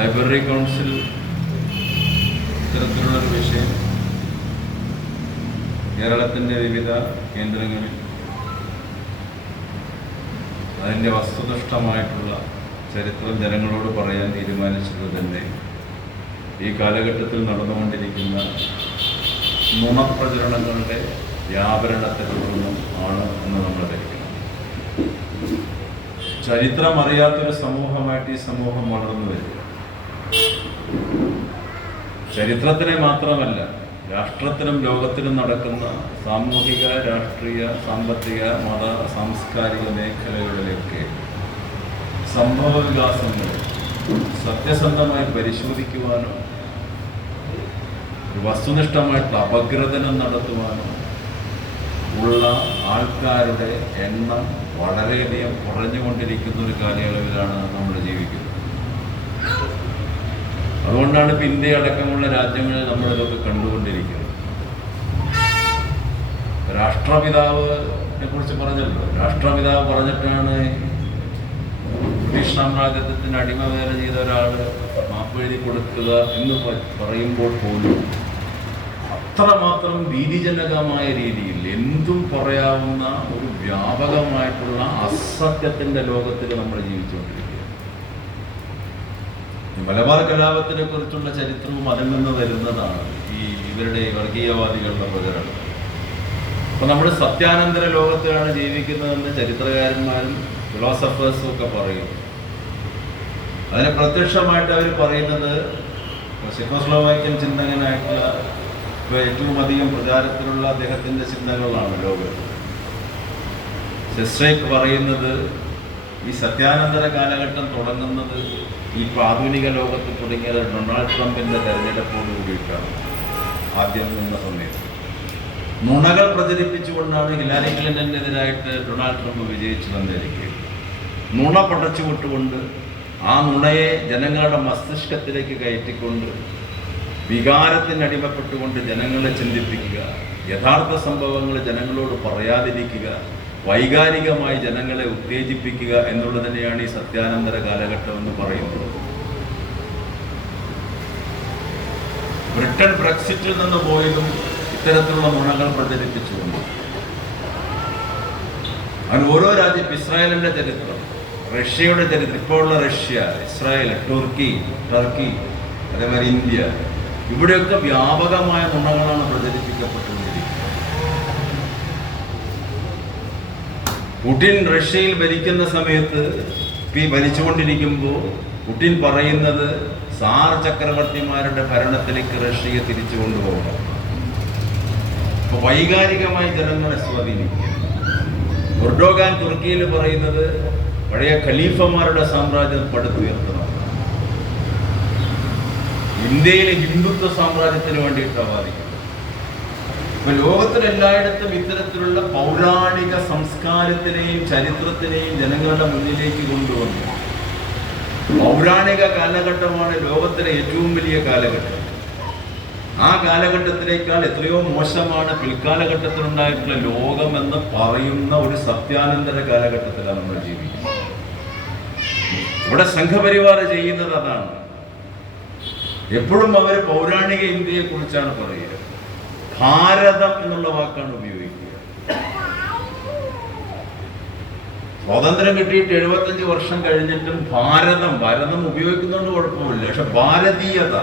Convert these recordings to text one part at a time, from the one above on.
Library council ഇത്തരത്തിലുള്ളൊരു വിഷയം കേരളത്തിൻ്റെ വിവിധ കേന്ദ്രങ്ങളിൽ അതിൻ്റെ വസ്തുനിഷ്ഠമായിട്ടുള്ള ചരിത്രം ജനങ്ങളോട് പറയാൻ തീരുമാനിച്ചത് തന്നെ ഈ കാലഘട്ടത്തിൽ നടന്നുകൊണ്ടിരിക്കുന്ന നുണപ്രചരണങ്ങളുടെ വ്യാപരണത്തെ തുടർന്നും ആണ് എന്ന് നമ്മൾ ധരിക്കണം. ചരിത്രം അറിയാത്തൊരു സമൂഹമായിട്ട് ഈ സമൂഹം വളർന്നു വരിക. ചരിത്രത്തിനെ മാത്രമല്ല, രാഷ്ട്രത്തിനും ലോകത്തിനും നടക്കുന്ന സാമൂഹിക, രാഷ്ട്രീയ, സാമ്പത്തിക, മത, സാംസ്കാരിക മേഖലകളിലേക്ക് സംഭവ വികാസങ്ങൾ സത്യസന്ധമായി പരിശോധിക്കുവാനോ വസ്തുനിഷ്ഠമായിട്ടുള്ള അപഗ്രഥനം നടത്തുവാനോ ഉള്ള ആൾക്കാരുടെ എണ്ണം വളരെയധികം കുറഞ്ഞുകൊണ്ടിരിക്കുന്ന ഒരു കാലയളവിലാണ് നമ്മൾ ജീവിക്കുന്നത്. അതുകൊണ്ടാണ് ഇപ്പം ഇന്ത്യ അടക്കമുള്ള രാജ്യങ്ങളിൽ നമ്മളിതൊക്കെ കണ്ടുകൊണ്ടിരിക്കുന്നത്. രാഷ്ട്രപിതാവിനെ കുറിച്ച് പറഞ്ഞല്ലോ, രാഷ്ട്രപിതാവ് പറഞ്ഞിട്ടാണ് ബ്രിട്ടീഷ് സാമ്രാജ്യത്തിന് അടിമവേല ചെയ്ത ഒരാൾ മാപ്പ് എഴുതി കൊടുക്കുക എന്ന് പറയുമ്പോൾ പോലും അത്രമാത്രം ഭീതിജനകമായ രീതിയിൽ എന്തും പറയാവുന്ന ഒരു വ്യാപകമായിട്ടുള്ള അസത്യത്തിൻ്റെ ലോകത്തിൽ നമ്മൾ ജീവിച്ചുകൊണ്ടിരിക്കുക. മലബാർ കലാപത്തിനെ കുറിച്ചുള്ള ചരിത്രവും അതിൽ നിന്ന് വരുന്നതാണ് ഈ ഇവരുടെ വർഗീയവാദികളുടെ പ്രചരണം. അപ്പോൾ നമ്മൾ സത്യാനന്തര ലോകത്തിലാണ് ജീവിക്കുന്നതെന്ന് ചരിത്രകാരന്മാരും ഫിലോസഫേഴ്സും ഒക്കെ പറയുന്നു. അതിന് പ്രത്യക്ഷമായിട്ട് അവർ പറയുന്നത് ചെക്കോസ്ലോവാക്യൻ ചിന്തകനായിട്ടുള്ള ഏറ്റവും അധികം പ്രചാരത്തിലുള്ള അദ്ദേഹത്തിൻ്റെ ചിന്തകളാണ് ലോകത്ത്. സെസ്ട്രേക്ക് പറയുന്നത് ഈ സത്യാനന്തര കാലഘട്ടം തുടങ്ങുന്നത് ഈ ആധുനിക ലോകത്ത് തുടങ്ങിയത് ഡൊണാൾഡ് ട്രംപിൻ്റെ തെരഞ്ഞെടുപ്പോട് കൂടിയിട്ടാണ്. ആദ്യം നിന്ന സമയത്ത് നുണകൾ പ്രചരിപ്പിച്ചുകൊണ്ടാണ് ഹിലാരി ക്ലിൻ്റനെതിരായിട്ട് ഡൊണാൾഡ് ട്രംപ് വിജയിച്ചു വന്നിരിക്കുന്നത്. നുണ പടച്ചുവിട്ടുകൊണ്ട് ആ നുണയെ ജനങ്ങളുടെ മസ്തിഷ്കത്തിലേക്ക് കയറ്റിക്കൊണ്ട് വികാരത്തിന് അടിമപ്പെട്ടുകൊണ്ട് ജനങ്ങളെ ചിന്തിപ്പിക്കുക, യഥാർത്ഥ സംഭവങ്ങൾ ജനങ്ങളോട് പറയാതിരിക്കുക, വൈകാരികമായി ജനങ്ങളെ ഉത്തേജിപ്പിക്കുക എന്നുള്ളത് തന്നെയാണ് ഈ സത്യാനന്തര കാലഘട്ടം എന്ന് പറയുന്നത്. ബ്രിട്ടൻ ബ്രെക്സിറ്റിൽ നിന്ന് പോയതും ഇത്തരത്തിലുള്ള നുണകൾ പ്രചരിപ്പിച്ചുകൊണ്ട്. അതിന് ഓരോ രാജ്യം, ഇസ്രായേലിൻ്റെ ചരിത്രം, റഷ്യയുടെ ചരിത്രം, ഇപ്പോഴുള്ള റഷ്യ, ഇസ്രായേൽ, ടർക്കി, അതേമാതിരി ഇന്ത്യ, ഇവിടെയൊക്കെ വ്യാപകമായ നുണകളാണ് പ്രചരിപ്പിക്കപ്പെട്ടുകൊണ്ടിരിക്കുന്നത്. പുടിൻ റഷ്യയിൽ ഭരിക്കുന്ന സമയത്ത് ഭരിച്ചുകൊണ്ടിരിക്കുമ്പോൾ പുടിൻ പറയുന്നത് സാർ ചക്രവർത്തിമാരുടെ ഭരണത്തിലേക്ക് റഷ്യയെ തിരിച്ചു കൊണ്ടുപോകണം. അപ്പോൾ വൈകാരികമായി ജനങ്ങളെ സ്വാധീനിക്കുക. എർഡോഗാൻ തുർക്കിയിൽ പറയുന്നത് പഴയ ഖലീഫമാരുടെ സാമ്രാജ്യം പടുത്തുയർത്തണം. ഇന്ത്യയിലെ ഹിന്ദുത്വ സാമ്രാജ്യത്തിന് വേണ്ടിയിട്ടാണ് വാദിക്കുന്നത്. ഇപ്പൊ ലോകത്തിലെല്ലായിടത്തും ഇത്തരത്തിലുള്ള പൗരാണിക സംസ്കാരത്തിനെയും ചരിത്രത്തിനെയും ജനങ്ങളുടെ മുന്നിലേക്ക് കൊണ്ടുവന്നു. പൗരാണിക കാലഘട്ടമാണ് ലോകത്തിലെ ഏറ്റവും വലിയ കാലഘട്ടം. ആ കാലഘട്ടത്തിനേക്കാൾ എത്രയോ മോശമാണ് പിൽക്കാലഘട്ടത്തിലുണ്ടായിട്ടുള്ള ലോകമെന്ന് പറയുന്ന ഒരു സത്യാനന്തര കാലഘട്ടത്തിലാണ് നമ്മൾ ജീവിക്കുന്നത്. ഇവിടെ സംഘപരിവാർ ചെയ്യുന്നത് അതാണ്. എപ്പോഴും അവർ പൗരാണിക ഇന്ത്യയെ കുറിച്ചാണ് പറയുക. ഭാരതം എന്നുള്ള വാക്കാണ് ഉപയോഗിക്കുക. സ്വാതന്ത്ര്യം കിട്ടിയിട്ട് 75 വർഷം കഴിഞ്ഞിട്ടും ഭാരതം ഉപയോഗിക്കുന്നതുകൊണ്ട് കുഴപ്പമില്ല. പക്ഷെ ഭാരതീയത,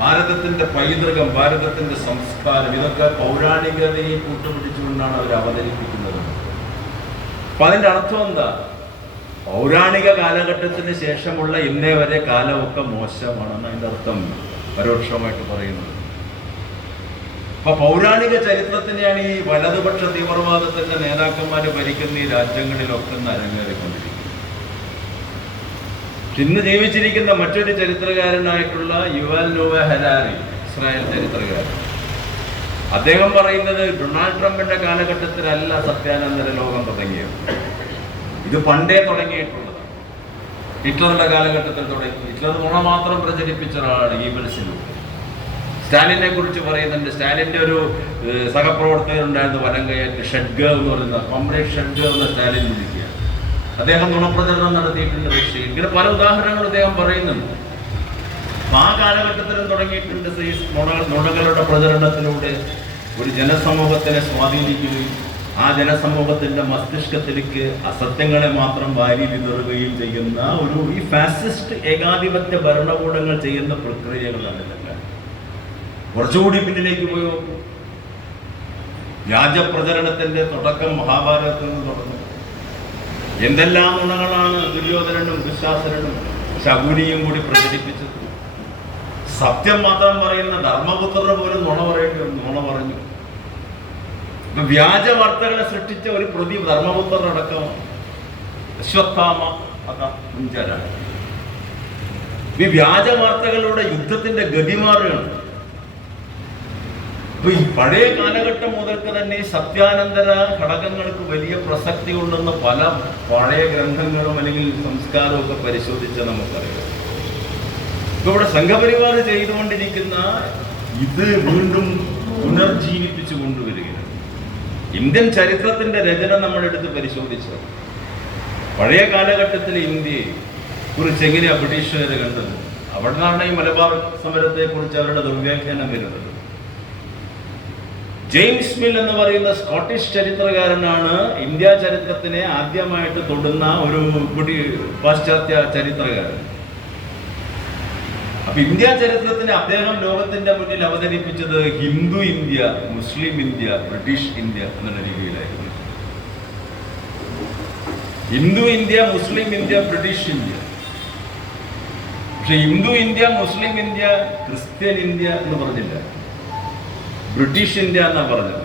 ഭാരതത്തിന്റെ പൈതൃകം, ഭാരതത്തിന്റെ സംസ്കാരം, ഇതൊക്കെ പൗരാണികതയെ കൂട്ടുപിടിച്ചുകൊണ്ടാണ് അവർ അവതരിപ്പിക്കുന്നത്. അപ്പൊ അതിന്റെ അർത്ഥം എന്താ? പൗരാണിക കാലഘട്ടത്തിന് ശേഷമുള്ള ഇന്നേ വരെ കാലമൊക്കെ മോശമാണെന്ന് അതിൻ്റെ അർത്ഥം പരോക്ഷമായിട്ട് പറയുന്നത്. അപ്പൊ പൗരാണിക ചരിത്രത്തിനെയാണ് ഈ വലതുപക്ഷ തീവ്രവാദത്തിന്റെ നേതാക്കന്മാർ ഭരിക്കുന്ന ഈ രാജ്യങ്ങളിലൊക്കെ അരങ്ങേറിക്കൊണ്ടിരിക്കുന്നത്. ഇന്ന് ജീവിച്ചിരിക്കുന്ന മറ്റൊരു ചരിത്രകാരനായിട്ടുള്ള യുവാൽ നോവ ഹരാരി, ഇസ്രായേൽ ചരിത്രകാരൻ, അദ്ദേഹം പറയുന്നത് ഡൊണാൾഡ് ട്രംപിന്റെ കാലഘട്ടത്തിലല്ല സത്യാനന്തര ലോകം തുടങ്ങിയത്. ഇത് പണ്ടേ തുടങ്ങിയിട്ടുള്ളതാണ്. ഹിറ്റ്ലറുടെ കാലഘട്ടത്തിൽ തുടങ്ങി. ഹിറ്റ്ലർ നുണ മാത്രം പ്രചരിപ്പിച്ച ഒരാളാണ് ഗീബൽസിന്. സ്റ്റാലിനെ കുറിച്ച് പറയുന്നുണ്ട്. സ്റ്റാലിൻ്റെ ഒരു സഹപ്രവർത്തകരുണ്ടായിരുന്നു വലം കൈയായിട്ട്, ഷെഡ്ഗർ എന്ന് പറയുന്ന കോമ്രേഡ് ഷെഡ്ഗർ എന്ന സ്റ്റാലിൻ വിളിക്കുക. അദ്ദേഹം നുണപ്രചരണം നടത്തിയിട്ടുണ്ട് റഷ്യയിൽ. ഇങ്ങനെ പല ഉദാഹരണങ്ങൾ അദ്ദേഹം പറയുന്നുണ്ട്. ആ കാലഘട്ടത്തിലും തുടങ്ങിയിട്ടുണ്ട് ഈ നുണകളുടെ പ്രചരണത്തിലൂടെ ഒരു ജനസമൂഹത്തിനെ സ്വാധീനിക്കുകയും ആ ജനസമൂഹത്തിന്റെ മസ്തിഷ്കത്തിലേക്ക് അസത്യങ്ങളെ മാത്രം വാരി വിതറുകയും ചെയ്യുന്ന ഈ ഫാസിസ്റ്റ് ഏകാധിപത്യ ഭരണകൂടങ്ങൾ ചെയ്യുന്ന പ്രക്രിയകളാണ് ഇതൊക്കെ. കുറച്ചുകൂടി പിന്നിലേക്ക് പോയി നോക്കൂ. വ്യാജ പ്രചരണത്തിന്റെ തുടക്കം മഹാഭാരതത്തിൽ നിന്ന് തുടങ്ങും. എന്തെല്ലാം നുണകളാണ് ദുര്യോധനനും ദുശാസനനും ശകുനിയും കൂടി പ്രചരിപ്പിച്ചത്. സത്യം മാത്രം പറയുന്ന ധർമ്മപുത്രർ പോലും നുണ പറഞ്ഞു. വ്യാജ വാർത്തകളെ സൃഷ്ടിച്ച ഒരു പ്രതി ധർമ്മപുത്രർ അടക്കമാണ്. അശ്വത്ഥാമ മുഞ്ചരാണ്. ഈ വ്യാജ വാർത്തകളുടെ യുദ്ധത്തിന്റെ ഗതി മാറുകയാണ്. ഈ പഴയ കാലഘട്ടം മുതൽക്ക് തന്നെ സത്യാനന്തര ഘടകങ്ങൾക്ക് വലിയ പ്രസക്തി ഉണ്ടെന്ന് പല പഴയ ഗ്രന്ഥങ്ങളും അല്ലെങ്കിൽ സംസ്കാരവും ഒക്കെ പരിശോധിച്ച് നമുക്കറിയാം. ഇപ്പൊ ഇവിടെ സംഘപരിവാർ ചെയ്തുകൊണ്ടിരിക്കുന്ന ഇത് വീണ്ടും പുനർജീവിപ്പിച്ചു കൊണ്ടുവരികയാണ്. ഇന്ത്യൻ ചരിത്രത്തിന്റെ രചന നമ്മളെടുത്ത് പരിശോധിച്ചു. പഴയ കാലഘട്ടത്തിൽ ഇന്ത്യയെ കുറിച്ച് എങ്ങനെയാ ബ്രിട്ടീഷുകാർ കണ്ടത്? അവിടെ നിന്നാണ് ഈ മലബാർ സമരത്തെ കുറിച്ച് അവരുടെ ദുർവ്യാഖ്യാനം വരുന്നത്. ജെയിംസ് മിൽ എന്ന് പറയുന്ന സ്കോട്ടിഷ് ചരിത്രകാരനാണ് ഇന്ത്യ ചരിത്രത്തിനെ ആദ്യമായിട്ട് തൊടുന്ന ഒരു പാശ്ചാത്യ ചരിത്രകാരൻ. അപ്പൊ ഇന്ത്യ ചരിത്രത്തിന് അദ്ദേഹം ലോകത്തിന്റെ മുന്നിൽ അവതരിപ്പിച്ചത് ഹിന്ദു ഇന്ത്യ, മുസ്ലിം ഇന്ത്യ, ബ്രിട്ടീഷ് ഇന്ത്യ എന്നുള്ള രീതിയിലായിരുന്നു. ഹിന്ദു ഇന്ത്യ, മുസ്ലിം ഇന്ത്യ, ബ്രിട്ടീഷ് ഇന്ത്യ. പക്ഷെ ഹിന്ദു ഇന്ത്യ, മുസ്ലിം ഇന്ത്യ, ക്രിസ്ത്യൻ ഇന്ത്യ എന്ന് പറഞ്ഞില്ല, ബ്രിട്ടീഷ് ഇന്ത്യ എന്നാ പറഞ്ഞത്.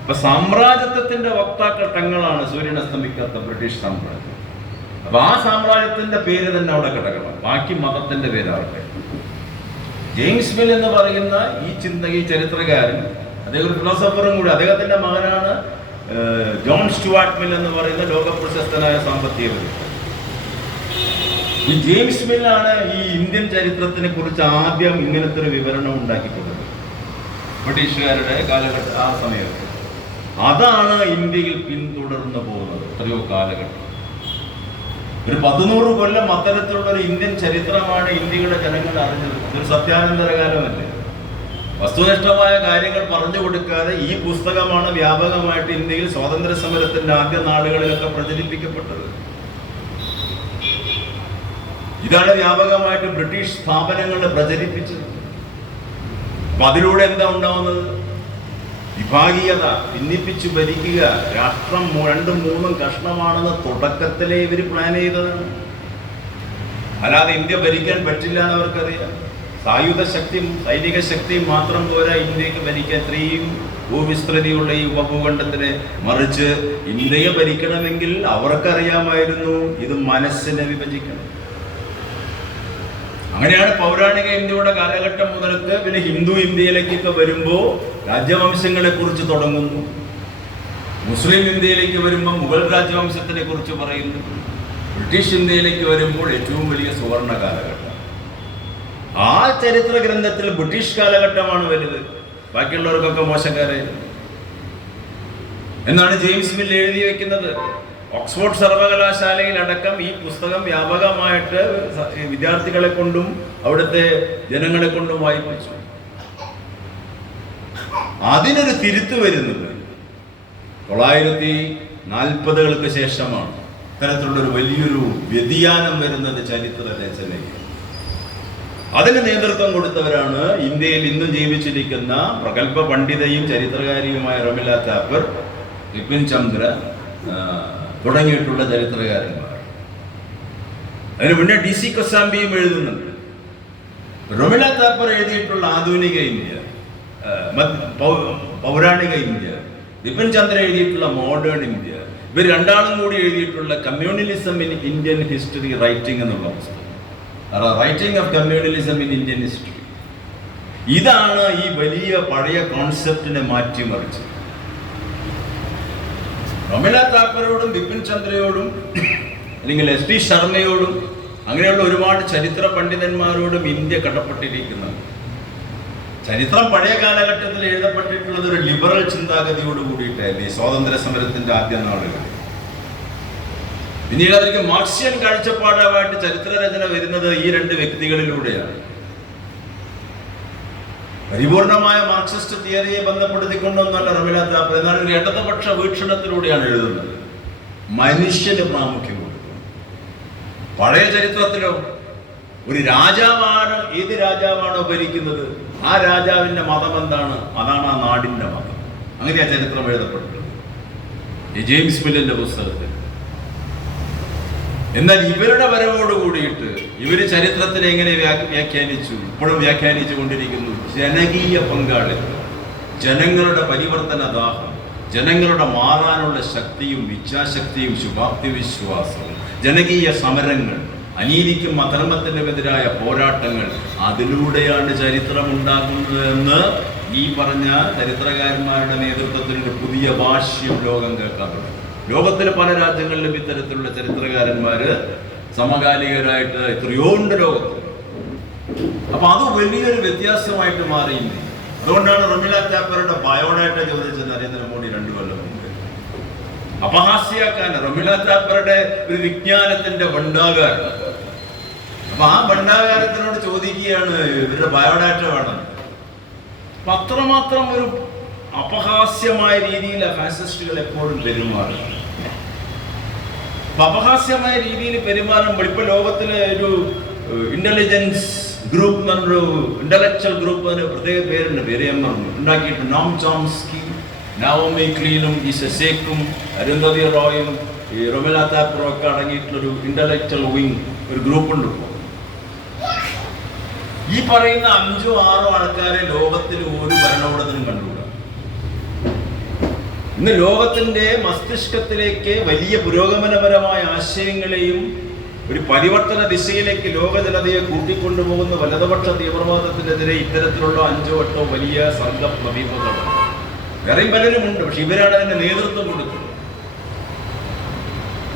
അപ്പൊ സാമ്രാജ്യത്വത്തിന്റെ വക്താക്കൾ തങ്ങളാണ് സൂര്യൻ അസ്തമിക്കാത്ത ബ്രിട്ടീഷ് സാമ്രാജ്യം. അപ്പൊ ആ സാമ്രാജ്യത്തിന്റെ പേര് തന്നെ അവിടെ കിടക്കണം, ബാക്കി മതത്തിന്റെ പേരാവട്ടെ. ജെയിംസ് മിൽ എന്ന് പറയുന്ന ഈ ചരിത്രകാരൻ, അദ്ദേഹം ഒരു ഫിലോസഫറും കൂടി. അദ്ദേഹത്തിന്റെ മകനാണ് ജോൺ സ്റ്റുവാർട്ട് മിൽ എന്ന് പറയുന്ന ലോക പ്രശസ്തനായ സാമ്പത്തിക വിദഗ്ധൻ. ഈ ജെയിംസ് മില്ലാണ് ഈ ഇന്ത്യൻ ചരിത്രത്തിനെ കുറിച്ച് ആദ്യം ഇങ്ങനത്തെ ഒരു വിവരണം ഉണ്ടാക്കിയിട്ടുള്ളത്. ബ്രിട്ടീഷുകാരുടെ കാലഘട്ടം ആ സമയത്ത് അതാണ് ഇന്ത്യയിൽ പിന്തുടർന്നു പോകുന്നത്. എത്രയോ കാലഘട്ടം, ഒരു 100 കൊല്ലം അത്തരത്തിലുള്ള ഒരു ഇന്ത്യൻ ചരിത്രമാണ് ഇന്ത്യയുടെ ജനങ്ങൾ അറിഞ്ഞത്. ഇതൊരു സത്യാനന്തര കാലമല്ലേ? വസ്തുനിഷ്ഠമായ കാര്യങ്ങൾ പറഞ്ഞു കൊടുക്കാതെ ഈ പുസ്തകമാണ് വ്യാപകമായിട്ട് ഇന്ത്യയിൽ സ്വാതന്ത്ര്യ സമരത്തിന്റെ ആദ്യ നാളുകളിലൊക്കെ പ്രചരിപ്പിക്കപ്പെട്ടത്. ഇതാണ് വ്യാപകമായിട്ട് ബ്രിട്ടീഷ് സ്ഥാപനങ്ങൾ പ്രചരിപ്പിച്ചത്. അപ്പൊ അതിലൂടെ എന്താ ഉണ്ടാവുന്നത്? വിഭാഗീയത, ഭിന്നിപ്പിച്ചു ഭരിക്കുക, രാഷ്ട്രം 2-3 കഷ്ണമാണെന്ന് തുടക്കത്തിലെ ഇവർ പ്ലാൻ ചെയ്തതാണ്. അല്ലാതെ ഇന്ത്യ ഭരിക്കാൻ പറ്റില്ല എന്നവർക്കറിയാം. സായുധ ശക്തിയും സൈനിക ശക്തിയും മാത്രം പോരാ ഇന്ത്യക്ക് ഭരിക്കാൻ. ഇത്രയും ഭൂവിസ്തൃതിയുള്ള ഈ ഉപഭൂഖണ്ഡത്തിനെ മറിച്ച് ഇന്ത്യയെ ഭരിക്കണമെങ്കിൽ അവർക്കറിയാമായിരുന്നു ഇത് മനസ്സിനെ വിഭജിക്കണം. അങ്ങനെയാണ് പൗരാണിക ഇന്ത്യയുടെ കാലഘട്ടം മുതൽക്ക് പിന്നെ ഹിന്ദു ഇന്ത്യയിലേക്കൊക്കെ വരുമ്പോൾ രാജ്യവംശങ്ങളെ കുറിച്ച് തുടങ്ങുന്നു. മുസ്ലിം ഇന്ത്യയിലേക്ക് വരുമ്പോൾ മുഗൾ രാജവംശത്തിനെ കുറിച്ച് പറയുന്നു. ബ്രിട്ടീഷ് ഇന്ത്യയിലേക്ക് വരുമ്പോൾ ഏറ്റവും വലിയ സുവർണ കാലഘട്ടം. ആ ചരിത്ര ഗ്രന്ഥത്തിൽ ബ്രിട്ടീഷ് കാലഘട്ടമാണ് വലുത്, ബാക്കിയുള്ളവർക്കൊക്കെ മോശക്കാരായിരുന്നു എന്നാണ് ജെയിംസ് മിൽ എഴുതി വെക്കുന്നത്. ഓക്സ്ഫോർഡ് സർവകലാശാലയിൽ അടക്കം ഈ പുസ്തകം വ്യാപകമായിട്ട് വിദ്യാർത്ഥികളെ കൊണ്ടും അവിടുത്തെ ജനങ്ങളെ കൊണ്ടും വായിപ്പിച്ചു. അതിനൊരു തിരുത്ത് വരുന്നത് 940-കൾക്ക് ശേഷമാണ്. ഇത്തരത്തിലുള്ളൊരു വലിയൊരു വ്യതിയാനം വരുന്നത് ചരിത്ര രചനയിൽ. അതിന് നേതൃത്വം കൊടുത്തവരാണ് ഇന്ത്യയിൽ ഇന്നും ജീവിച്ചിരിക്കുന്ന പ്രഗത്ഭ പണ്ഡിതയും ചരിത്രകാരിയുമായ റമില താപ്പർ, ബിപിൻ ചന്ദ്ര തുടങ്ങിയിട്ടുള്ള ചരിത്രകാരന്മാർ. അതിന് മുന്നേ DC കൊസാംബിയും എഴുതുന്നുണ്ട്. റമില താപ്പർ എഴുതിയിട്ടുള്ള ആധുനിക ഇന്ത്യ, പൗരാണിക ഇന്ത്യ, ബിപിൻ ചന്ദ്ര എഴുതിയിട്ടുള്ള മോഡേൺ ഇന്ത്യ, ഇവർ രണ്ടാളും കൂടി എഴുതിയിട്ടുള്ള communalism in Indian history writing എന്നുള്ള പുസ്തകം, writing of communalism in Indian history. ഇതാണ് ഈ വലിയ പഴയ കോൺസെപ്റ്റിനെ മാറ്റിമറിച്ചത്. റമില താപ്പറോടും ബിപിൻ ചന്ദ്രയോടും അല്ലെങ്കിൽ SD ശർമ്മയോടും അങ്ങനെയുള്ള ഒരുപാട് ചരിത്ര പണ്ഡിതന്മാരോടും ഇന്ത്യ കടപ്പെട്ടിരിക്കുന്നത്. ചരിത്രം പഴയ കാലഘട്ടത്തിൽ എഴുതപ്പെട്ടിട്ടുള്ളത് ഒരു ലിബറൽ ചിന്താഗതിയോട് കൂടിയിട്ടായിരുന്നു ഈ സ്വാതന്ത്ര്യ സമരത്തിന്റെ ആദ്യ നാളുകൾ. പിന്നീട് അതിലേക്ക് മാർക്സിയൻ കാഴ്ചപ്പാടുമായിട്ട് ചരിത്രരചന വരുന്നത് ഈ 2 വ്യക്തികളിലൂടെയാണ്. പരിപൂർണമായ മാർക്സിസ്റ്റ് തിയറിയെ ബന്ധപ്പെടുത്തിക്കൊണ്ടൊന്നല്ല റമീല താപ്പർ, എന്നാൽ ഒരു ഇടതുപക്ഷ വീക്ഷണത്തിലൂടെയാണ് എഴുതുന്നത്. മനുഷ്യന് പ്രാമുഖ്യം കൊടുക്കുന്നു. പഴയ ചരിത്രത്തിലോ ഒരു രാജാവാണ്, ഏത് രാജാവാണോ ഭരിക്കുന്നത് ആ രാജാവിന്റെ മതം എന്താണ്, അതാണ് ആ നാടിന്റെ മതം. അങ്ങനെയാ ചരിത്രം എഴുതപ്പെട്ടിട്ടുള്ളത് ഈ ജെയിംസ് മില്ലിന്റെ പുസ്തകത്തിൽ. എന്നാൽ ഇവരുടെ വരവോട് കൂടിയിട്ട് ഇവര് ചരിത്രത്തിനെ എങ്ങനെ വ്യാഖ്യാനിച്ചു, ഇപ്പോഴും വ്യാഖ്യാനിച്ചു കൊണ്ടിരിക്കുന്നു. ജനകീയ പങ്കാളിത്തം, ജനങ്ങളുടെ പരിവർത്തന ദാഹം, ജനങ്ങളുടെ മാറാനുള്ള ശക്തിയും ഇച്ഛാശക്തിയും ശുഭാപ്തി വിശ്വാസവും, ജനകീയ സമരങ്ങൾ, അനീതിക്കും അധർമ്മത്തിനുമെതിരായ പോരാട്ടങ്ങൾ, അതിലൂടെയാണ് ചരിത്രം ഉണ്ടാകുന്നതെന്ന് ഈ പറഞ്ഞ ചരിത്രകാരന്മാരുടെ നേതൃത്വത്തിൽ ഒരു പുതിയ ഭാഷ്യം ലോകം കേൾക്കാൻ തുടങ്ങി. ലോകത്തിലെ പല രാജ്യങ്ങളിലും ഇത്തരത്തിലുള്ള ചരിത്രകാരന്മാര് സമകാലികരായിട്ട് എത്രയോ ഉണ്ട് ലോകത്തിൽ. അപ്പൊ അത് വലിയൊരു വ്യത്യാസമായിട്ട് മാറിയില്ലേ. അതുകൊണ്ടാണ് റമീല താപ്പറുടെ ബയോഡാറ്റ ചോദിച്ചത് നരേന്ദ്രമോദി 2 കൊല്ലം മുമ്പ്. അപഹാസ്യാക്കാൻ റമീല താപ്പറുടെ ഒരു വിജ്ഞാനത്തിന്റെ ഭണ്ഡാകാരം. അപ്പൊ ആ ഭണ്ഡാകാരത്തിനോട് ചോദിക്കുകയാണ് ഇവരുടെ ബയോഡാറ്റ വേണം. അപ്പൊ അത്രമാത്രം ഒരു അപഹാസ്യമായ രീതിയിൽ ഫാസിസ്റ്റുകൾ എപ്പോഴും പെരുമാറും. അപഹാസ്യമായ രീതിയിൽ പെരുമാറുമ്പോൾ ഇപ്പൊ ലോകത്തിലെ ഒരു ഇന്റലിജൻസ് ഗ്രൂപ്പ് എന്ന് പറഞ്ഞൊരു ഇന്റലക്ച്വൽ ഗ്രൂപ്പ്, അതിന് പ്രത്യേക പേരുണ്ട്, പേര് ഞാൻ പറഞ്ഞു, ഉണ്ടാക്കിയിട്ട് നോം ചോംസ്കി, നാവോമി ക്ലീനും ഇസേക്കും അരുന്ധതി റോയും ഈ റമീല താപ്പറും ഒക്കെ അടങ്ങിയിട്ടുള്ളൊരു ഇന്റലക്ച്വൽ വിങ്, ഒരു ഗ്രൂപ്പ് ഉണ്ട്. ഈ പറയുന്ന 5 or 6 ആൾക്കാരെ ലോകത്തിൽ ഒരു ഭരണകൂടത്തിനും കണ്ടുകൂടാ. ഇന്ന് ലോകത്തിന്റെ മസ്തിഷ്കത്തിലേക്ക് വലിയ പുരോഗമനപരമായ ആശയങ്ങളെയും ഒരു പരിവർത്തന ദിശയിലേക്ക് ലോക ജനതയെ കൂട്ടിക്കൊണ്ടുപോകുന്ന വലതുപക്ഷ തീവ്രവാദത്തിനെതിരെ ഇത്തരത്തിലുള്ള 5 or 8 വലിയ സംഘപ്രതിഭകൾ വേറെയും പലരുമുണ്ട്. പക്ഷെ ഇവരാണ് അതിന്റെ നേതൃത്വം കൊടുക്കുന്നത്.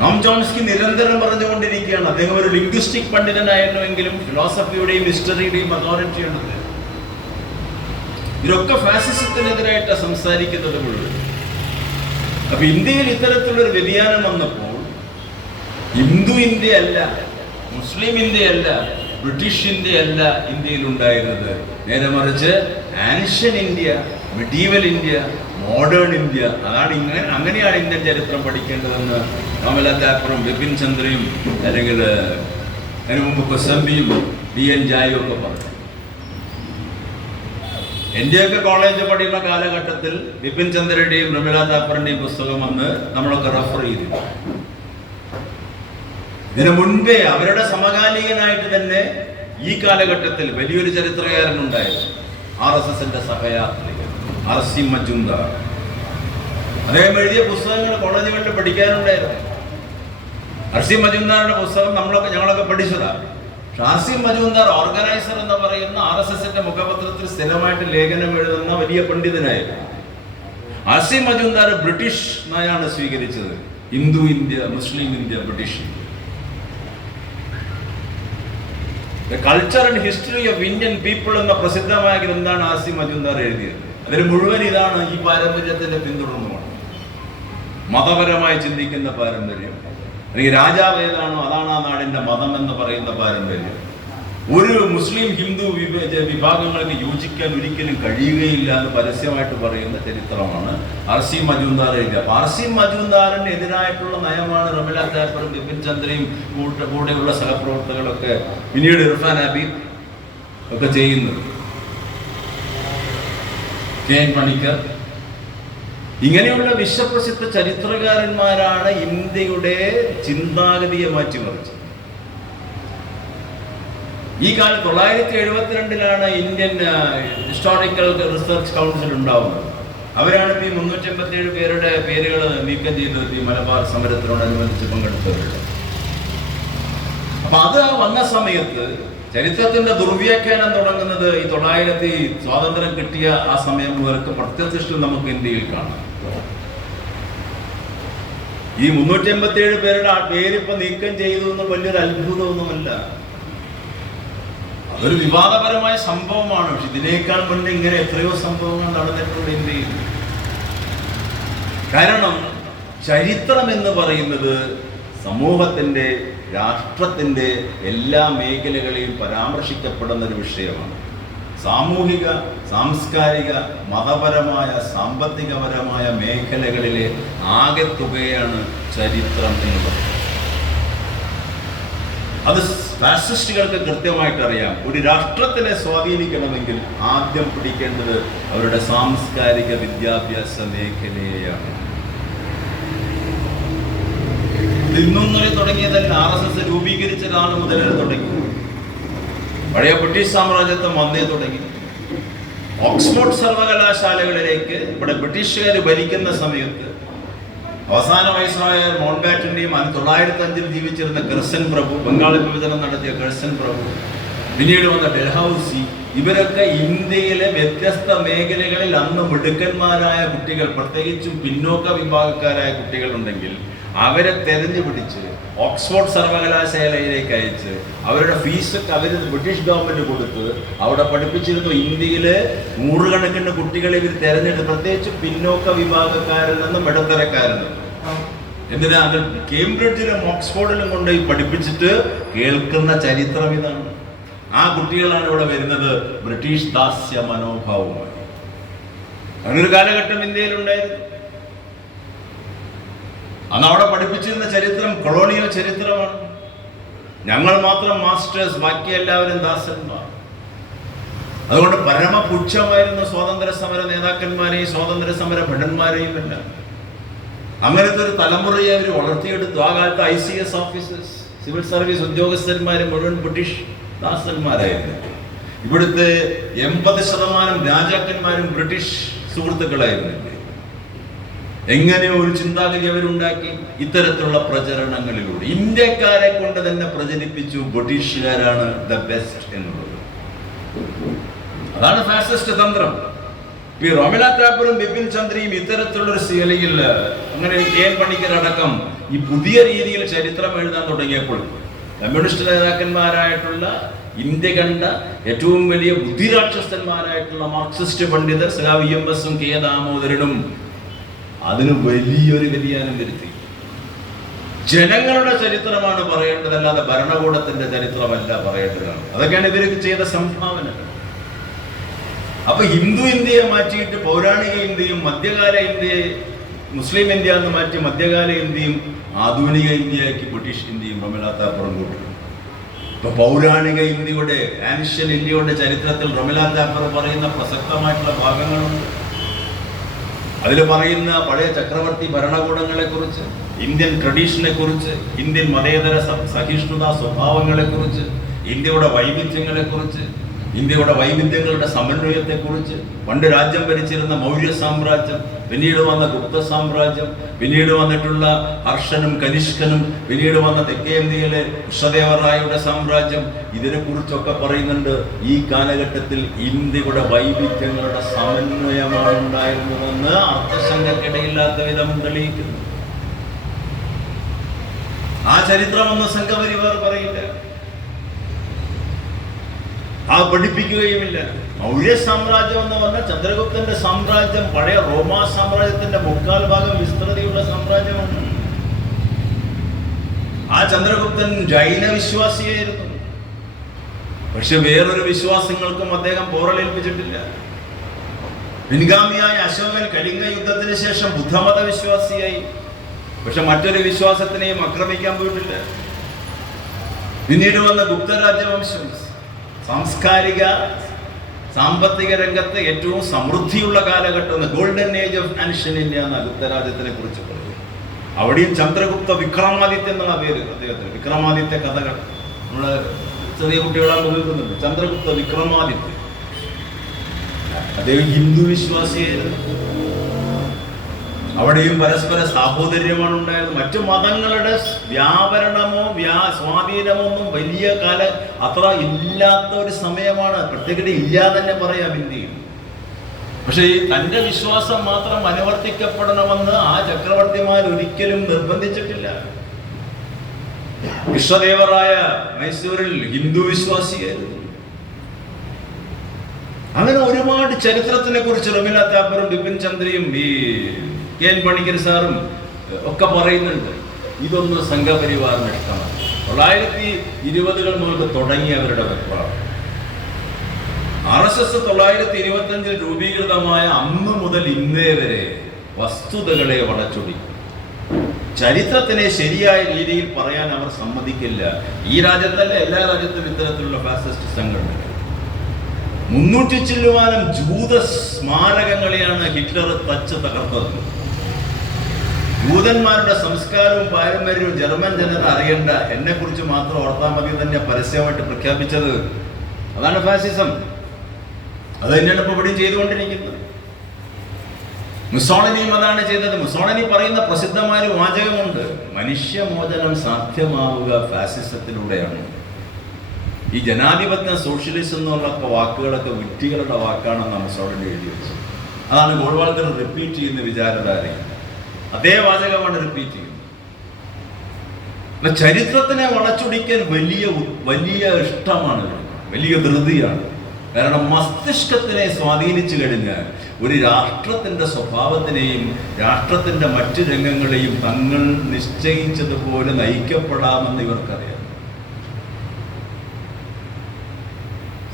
നോം ചോംസ്കി നിരന്തരം പറഞ്ഞുകൊണ്ടിരിക്കുകയാണ്, അദ്ദേഹം ഒരു ലിംഗ്വിസ്റ്റിക് പണ്ഡിതനായിരുന്നുവെങ്കിലും ഫിലോസഫിയുടെയും ഹിസ്റ്ററിയുടെയും അതോറിറ്റി ഉണ്ട്. ഇതൊക്കെ ഫാസിസത്തിനെതിരായിട്ട് സംസാരിക്കുന്നത് മുഴുവൻ. അപ്പൊ ഇന്ത്യയിൽ ഇത്തരത്തിലുള്ളൊരു വ്യതിയാനം വന്നപ്പോൾ ഹിന്ദു ഇന്ത്യ അല്ല, മുസ്ലിം ഇന്ത്യ അല്ല, ബ്രിട്ടീഷ് ഇന്ത്യ അല്ല ഇന്ത്യയിൽ ഉണ്ടായിരുന്നത്. നേരെ മറിച്ച് ancient India, medieval India, modern India. അതാണ് അങ്ങനെയാണ് ഇന്ത്യൻ ചരിത്രം പഠിക്കേണ്ടതെന്ന് റമീല താപ്പറും ബിപിൻ ചന്ദ്രയും അല്ലെങ്കിൽ അതിനു മുമ്പ് കൊസംബിയും DN ജായും ഒക്കെ പറഞ്ഞു. എന്റെയൊക്കെ കോളേജ് പഠിക്കുന്ന കാലഘട്ടത്തിൽ ബിപിൻ ചന്ദ്രയുടെയും റമീല താപ്പറിന്റെയും പുസ്തകം വന്ന് നമ്മളൊക്കെ റെഫർ ചെയ്തിരുന്നു. ഇതിനു മുൻപേ അവരുടെ സമകാലികനായിട്ട് തന്നെ ഈ കാലഘട്ടത്തിൽ വലിയൊരു ചരിത്രകാരൻ ഉണ്ടായിരുന്നു, RSSന്റെ സഹയാത്രികൻ RC മജുംദാർ. അദ്ദേഹം എഴുതിയ പുസ്തകങ്ങൾ കോളേജുകളിൽ പഠിക്കാനുണ്ടായിരുന്നു. RC മജുംദാറിന്റെ പുസ്തകം ഞങ്ങളൊക്കെ പഠിച്ചതാണ്. പക്ഷെ RC മജുംദാർ ഓർഗനൈസർ എന്ന് പറയുന്ന RSSന്റെ മുഖപത്രത്തിൽ സ്ഥിരമായിട്ട് ലേഖനം എഴുതുന്ന വലിയ പണ്ഡിതനായിരുന്നു. RC മജുംദാർ ബ്രിട്ടീഷ് നയാണ് സ്വീകരിച്ചത്. Hindu India, Muslim India, British India. The culture and history of Indian people എന്ന പ്രസിദ്ധമായ ഗ്രന്ഥമാണ് RC മജുംദാർ എഴുതിയത്. അതിൽ മുഴുവൻ ഇതാണ് ഈ പാരമ്പര്യത്തിന്റെ പിന്തുടർന്നുമാണ്. മതപരമായി ചിന്തിക്കുന്ന പാരമ്പര്യം, അല്ലെങ്കിൽ രാജാവ് ഏതാണോ അതാണ് ആ നാടിന്റെ മതം എന്ന് പറയുന്ന പാരമ്പര്യം. ഒരു മുസ്ലിം ഹിന്ദു വിഭാഗങ്ങൾക്ക് യോജിക്കാൻ ഒരിക്കലും കഴിയുകയില്ല എന്ന് പരസ്യമായിട്ട് പറയുന്ന ചരിത്രമാണ് RC മജുംദാർ എഴുതിയത്. അപ്പൊ RC മജുംദാറിന് എതിരായിട്ടുള്ള നയമാണ് റമീല താപ്പറും ബിപിൻ ചന്ദ്രയും കൂടെയുള്ള സഹപ്രവർത്തകരൊക്കെ പിന്നീട് ഇർഫാൻ ഹബീബ് ഒക്കെ ചെയ്യുന്നത്. KN പണിക്കർ, ഇങ്ങനെയുള്ള വിശ്വപ്രസിദ്ധ ചരിത്രകാരന്മാരാണ് ഇന്ത്യയുടെ ചിന്താഗതിയെ മാറ്റിമറിച്ചത്. ഈ കാലത്ത് 1972 ഇന്ത്യൻ ഹിസ്റ്റോറിക്കൽ റിസർച്ച് കൗൺസിൽ ഉണ്ടാവുന്നത്. അവരാണ് ഈ 357 പേരുടെ പേരുകൾ നീക്കം ചെയ്തത് ഈ മലബാർ സമരത്തിനോടനുബന്ധിച്ച് പങ്കെടുത്തവരുടെ. അപ്പൊ അത് വന്ന സമയത്ത് ചരിത്രത്തിന്റെ ദുർവ്യാഖ്യാനം തുടങ്ങുന്നത് ഈ 900 സ്വാതന്ത്ര്യം കിട്ടിയ ആ സമയം മുതൽക്ക് പ്രത്യക്ഷത്തിൽ നമുക്ക് ഇന്ത്യയിൽ കാണാം. ഈ 387 പേരുടെ ആ പേരിപ്പോ നീക്കം ചെയ്തു എന്ന് വലിയൊരു അത്ഭുതമൊന്നുമല്ല. അതൊരു വിവാദപരമായ സംഭവമാണ്. പക്ഷെ ഇതിനേക്കാൾ മുന്നേ ഇങ്ങനെ എത്രയോ സംഭവങ്ങൾ നടന്നിട്ടുണ്ട് ഇന്ത്യയിൽ. കാരണം ചരിത്രം എന്ന് പറയുന്നത് സമൂഹത്തിന്റെ, രാഷ്ട്രത്തിന്റെ എല്ലാ മേഖലകളെയും പരാമർശിക്കപ്പെടുന്ന ഒരു വിഷയമാണ്. സാമൂഹിക, സാംസ്കാരിക, മതപരമായ, സാമ്പത്തികപരമായ മേഖലകളിലെ ആകെത്തുകയാണ് ചരിത്രം എന്നുള്ളത്. അത് ഫാസിസ്റ്റുകൾക്ക് കൃത്യമായിട്ട് അറിയാം. ഒരു രാഷ്ട്രത്തിനെ സ്വാധീനിക്കണമെങ്കിൽ ആദ്യം പിടിക്കേണ്ടത് അവരുടെ സാംസ്കാരിക വിദ്യാഭ്യാസ മേഖലയെയാണ്. ഇന്നൊന്നലെ തുടങ്ങിയതല്ല, RSS രൂപീകരിച്ചതാണ് മുതലേ തുടങ്ങി. പഴയ ബ്രിട്ടീഷ് സാമ്രാജ്യത്വം വന്നേ തുടങ്ങി. ഓക്സ്ഫോർഡ് സർവകലാശാലകളിലേക്ക് ഇവിടെ ബ്രിട്ടീഷുകാർ ഭരിക്കുന്ന സമയത്ത് അവസാന വയസ്സായ മൗണ്ട് ബാറ്റന്റെയും 1905 ജീവിച്ചിരുന്ന കഴ്സൺ പ്രഭു, ബംഗാൾ വിഭജനം നടത്തിയ കഴ്സൺ പ്രഭു, പിന്നീട് വന്ന ഡൽഹൌസി, ഇവരൊക്കെ ഇന്ത്യയിലെ വ്യത്യസ്ത മേഖലകളിൽ അന്ന് മിടുക്കന്മാരായ കുട്ടികൾ, പ്രത്യേകിച്ചും പിന്നോക്ക വിഭാഗക്കാരായ കുട്ടികളുണ്ടെങ്കിൽ അവരെ തെരഞ്ഞു പിടിച്ച് ഓക്സ്ഫോർഡ് സർവകലാശാലയിലേക്ക് അയച്ച് അവരുടെ ഫീസൊക്കെ അവർ ബ്രിട്ടീഷ് ഗവൺമെന്റ് കൊടുത്ത് അവിടെ പഠിപ്പിച്ചിരുന്നു. ഇന്ത്യയിലെ നൂറുകണക്കിന് കുട്ടികളെ ഇവർ തെരഞ്ഞെടുത്ത്, പ്രത്യേകിച്ച് പിന്നോക്ക വിഭാഗക്കാരിൽ നിന്നും ഇടത്തരക്കാരിൽ നിന്നും. എന്തിനാ? അത് കേംബ്രിഡ്ജിലും ഓക്സ്ഫോർഡിലും കൊണ്ടുപോയി പഠിപ്പിച്ചിട്ട് കേൾക്കുന്ന ചരിത്രം ഇതാണ്. ആ കുട്ടികളാണ് ഇവിടെ വരുന്നത് ബ്രിട്ടീഷ് ദാസ്യ മനോഭാവവുമായി. അങ്ങനൊരു കാലഘട്ടം ഇന്ത്യയിലുണ്ടായിരുന്നു. അന്ന് അവിടെ പഠിപ്പിച്ചിരുന്ന ചരിത്രം കൊളോണിയൽ ചരിത്രമാണ്. ഞങ്ങൾ മാത്രം മാസ്റ്റേഴ്സ്, ബാക്കി എല്ലാവരും ദാസന്മാർ. അതുകൊണ്ട് പരമപുച്ഛമായിരുന്നു സ്വാതന്ത്ര്യ സമര നേതാക്കന്മാരെയും സ്വാതന്ത്ര്യ സമര ഭടന്മാരെയും എല്ലാം. അങ്ങനത്തെ ഒരു തലമുറയെ അവർ വളർത്തിയെടുത്തു. ആ കാലത്ത് ICS ഓഫീസേഴ്സ്, സിവിൽ സർവീസ് ഉദ്യോഗസ്ഥന്മാരും മുഴുവൻ ബ്രിട്ടീഷ് ദാസന്മാരായിരുന്നു. ഇവിടുത്തെ 80% രാജാക്കന്മാരും ബ്രിട്ടീഷ് സുഹൃത്തുക്കളായിരുന്നു. എങ്ങനെയോ ഒരു ചിന്താഗതി അവരുണ്ടാക്കി ഇത്തരത്തിലുള്ള പ്രചരണങ്ങളിലൂടെ ഇന്ത്യക്കാരെ കൊണ്ട് തന്നെ പ്രചരിപ്പിച്ചു ബ്രിട്ടീഷുകാരാണ് ദ ബെസ്റ്റ് എന്നുള്ളത്. അതാണ് ഫാസിസ്റ്റ് തന്ത്രം. ഈ റോമില താപ്പറും ബിപിൻ ചന്ദ്രയും ഇത്തരത്തിലുള്ളൊരു ശൈലിയിൽ, അങ്ങനെ KN പണിക്കർ അടക്കം ഈ പുതിയ രീതിയിൽ ചരിത്രം എഴുതാൻ തുടങ്ങിയപ്പോൾ കമ്മ്യൂണിസ്റ്റ് നേതാക്കന്മാരായിട്ടുള്ള ഇന്ത്യ കണ്ട ഏറ്റവും വലിയ ബുദ്ധിരാക്ഷസന്മാരായിട്ടുള്ള മാർക്സിസ്റ്റ് പണ്ഡിതർ സഖാവ് EMS ഉം K ദാമോദരനും അതിന് വലിയൊരു വ്യതിയാനം വരുത്തി. ജനങ്ങളുടെ ചരിത്രമാണ് പറയേണ്ടത്, അല്ലാതെ ഭരണകൂടത്തിന്റെ ചരിത്രമല്ല പറയേണ്ടതാണ്. അതൊക്കെയാണ് ഇവർക്ക് ചെയ്ത സംഭാവനകൾ. അപ്പൊ ഹിന്ദു ഇന്ത്യയെ മാറ്റിയിട്ട് പൗരാണിക ഇന്ത്യയും മധ്യകാല ഇന്ത്യയെ, മുസ്ലിം ഇന്ത്യ എന്ന് മാറ്റി മധ്യകാല ഇന്ത്യയും ആധുനിക ഇന്ത്യയാക്കി ബ്രിട്ടീഷ് ഇന്ത്യയും റോമില താപ്പറും കൂട്ടി. ഇപ്പൊ പൗരാണിക ഇന്ത്യയുടെ, ആൻഷ്യൻ ഇന്ത്യയുടെ ചരിത്രത്തിൽ റോമില താപ്പർ പറയുന്ന പ്രസക്തമായിട്ടുള്ള ഭാഗങ്ങളുണ്ട്. അതിൽ പറയുന്ന പഴയ ചക്രവർത്തി ഭരണകൂടങ്ങളെ കുറിച്ച്, ഇന്ത്യൻ ട്രഡീഷനെ കുറിച്ച്, ഇന്ത്യൻ മതേതര സഹിഷ്ണുതാ സ്വഭാവങ്ങളെ കുറിച്ച്, ഇന്ത്യയുടെ വൈവിധ്യങ്ങളെ കുറിച്ച്, ഇന്ത്യയുടെ വൈവിധ്യങ്ങളുടെ സമന്വയത്തെക്കുറിച്ച്, പണ്ട് രാജ്യം ഭരിച്ചിരുന്ന മൗര്യ സാമ്രാജ്യം, പിന്നീട് വന്ന ഗുപ്ത സാമ്രാജ്യം, പിന്നീട് വന്നിട്ടുള്ള ഹർഷനും കനിഷ്കനും, പിന്നീട് വന്ന തെക്കേ ഇന്ത്യയിലെ കൃഷ്ണദേവറായയുടെ സാമ്രാജ്യം, ഇതിനെക്കുറിച്ചൊക്കെ പറയുന്നുണ്ട്. ഈ കാലഘട്ടത്തിൽ ഇന്ത്യയുടെ വൈവിധ്യങ്ങളുടെ സമന്വയമാണ് ഉണ്ടായിരുന്നതെന്ന് അർത്ഥശങ്കക്കിടയില്ലാത്ത വിധം തെളിയിക്കുന്നു. ആ ചരിത്രമൊന്നും സംഘപരിവാർ പറയില്ല, ആ പഠിപ്പിക്കുകയുമില്ല. മൗര്യ സാമ്രാജ്യം എന്ന് പറഞ്ഞാൽ ചന്ദ്രഗുപ്തന്റെ സാമ്രാജ്യം പഴയ റോമാ സാമ്രാജ്യത്തിന്റെ 3/4 ഭാഗം വിസ്തൃതിയുള്ള സാമ്രാജ്യമാണ്. ആ ചന്ദ്രഗുപ്തൻ ജൈന വിശ്വാസിയായിരുന്നു. പക്ഷെ വേറൊരു വിശ്വാസങ്ങൾക്കും അദ്ദേഹം പോറലേൽപ്പിച്ചിട്ടില്ല. പിൻഗാമിയായ അശോകൻ കലിംഗ യുദ്ധത്തിന് ശേഷം ബുദ്ധമത വിശ്വാസിയായി. പക്ഷെ മറ്റൊരു വിശ്വാസത്തിനെയും ആക്രമിക്കാൻ പോയിട്ടില്ല. പിന്നീട് വന്ന ഗുപ്തരാജ്യവംശം സാംസ്കാരിക സാമ്പത്തിക രംഗത്ത് ഏറ്റവും സമൃദ്ധിയുള്ള കാലഘട്ടം, golden age of ancient India എന്ന ഗുപ്തരാജ്യത്തിനെ കുറിച്ച് പറയും. അവിടെയും ചന്ദ്രഗുപ്ത വിക്രമാദിത്യ എന്നുള്ള പേര് അദ്ദേഹത്തിന്. വിക്രമാദിത്യ കഥകൾ നമ്മള് ചെറിയ കുട്ടികളാണ് കേൾക്കുന്നുണ്ട്. ചന്ദ്രഗുപ്ത വിക്രമാദിത്യ, അദ്ദേഹം ഹിന്ദു വിശ്വാസിയായിരുന്നു. അവിടെയും പരസ്പര സാഹോദര്യമാണ് ഉണ്ടായത്. മറ്റു മതങ്ങളുടെ വ്യാപരണമോ സ്വാധീനമോ ഒന്നും വലിയ അത്ര ഇല്ലാത്ത ഒരു സമയമാണ്. പ്രത്യേകത ഇല്ലാതെ തന്നെ പറയാം ഇന്ത്യയിൽ. പക്ഷെ ഈ തന്റെ വിശ്വാസം മാത്രം അനുവർത്തിക്കപ്പെടണമെന്ന് ആ ചക്രവർത്തിമാർ ഒരിക്കലും നിർബന്ധിച്ചിട്ടില്ല. കൃഷ്ണദേവറായ മൈസൂരിൽ ഹിന്ദു വിശ്വാസിയായിരുന്നു. അങ്ങനെ ഒരുപാട് ചരിത്രത്തിനെ കുറിച്ച് റോമില താപ്പറും ബിപിൻ ചന്ദ്രയും ഈ KN പണിക്കർ സാറും ഒക്കെ പറയുന്നുണ്ട്. ഇതൊന്നും സംഘപരിവാറിന് ഇഷ്ടമാണ്. 1920 മുതൽ തുടങ്ങി അവരുടെ വെപ്രാളം. RSS 925 രൂപീകൃതമായ അന്ന് മുതൽ ഇന്നേ വരെ വസ്തുതകളെ വളച്ചൊടിക്കും. ചരിത്രത്തിനെ ശരിയായ രീതിയിൽ പറയാൻ അവർ സമ്മതിക്കില്ല. ഈ രാജ്യത്തല്ല, എല്ലാ രാജ്യത്തും ഇത്തരത്തിലുള്ള ഫാസിസ്റ്റ് സംഘടനകൾ. 300 ചില്ലുവാനം ജൂത സ്മാരകങ്ങളെയാണ് ഹിറ്റ്ലർ തകർത്തത്. ജൂതന്മാരുടെ സംസ്കാരവും പാരമ്പര്യവും ജർമ്മൻ ജനത അറിയേണ്ട, എന്നെ കുറിച്ച് മാത്രം ഓർത്താൽ മതി തന്നെ പരസ്യമായിട്ട് പ്രഖ്യാപിച്ചത്. അതാണ് ഫാസിസം. അത് തന്നെയാണ് ഇപ്പോൾ ഇവിടെയും ചെയ്തുകൊണ്ടിരിക്കുന്നത്. മുസോളിനിയും അതാണ് ചെയ്തത്. മുസോളിനി പറയുന്ന പ്രസിദ്ധമായ ഒരു വാചകമുണ്ട്: മനുഷ്യമോചനം സാധ്യമാവുക ഫാസിസത്തിലൂടെയാണ്. ഈ ജനാധിപത്യം, സോഷ്യലിസം എന്നുള്ള വാക്കുകളൊക്കെ വിഡ്ഢികളുടെ വാക്കാണെന്ന് മുസോളിനി എഴുതി വെച്ചത്. അതാണ് ഗോൾവാൾക്കർ റിപ്പീറ്റ് ചെയ്യുന്ന വിചാരധാര. അതേ വാചകമാണ് റിപ്പീറ്റ് ചെയ്യുന്നത്. ചരിത്രത്തിനെ വളച്ചൊടിക്കാൻ വലിയ ഇഷ്ടമാണ്, വലിയ ധൃതിയാണ്. കാരണം മസ്തിഷ്കത്തിനെ സ്വാധീനിച്ചു കഴിഞ്ഞാൽ ഒരു രാഷ്ട്രത്തിന്റെ സ്വഭാവത്തിനെയും രാഷ്ട്രത്തിന്റെ മറ്റു രംഗങ്ങളെയും തങ്ങൾ നിശ്ചയിച്ചതുപോലെ നയിക്കപ്പെടാമെന്ന് ഇവർക്കറിയാം.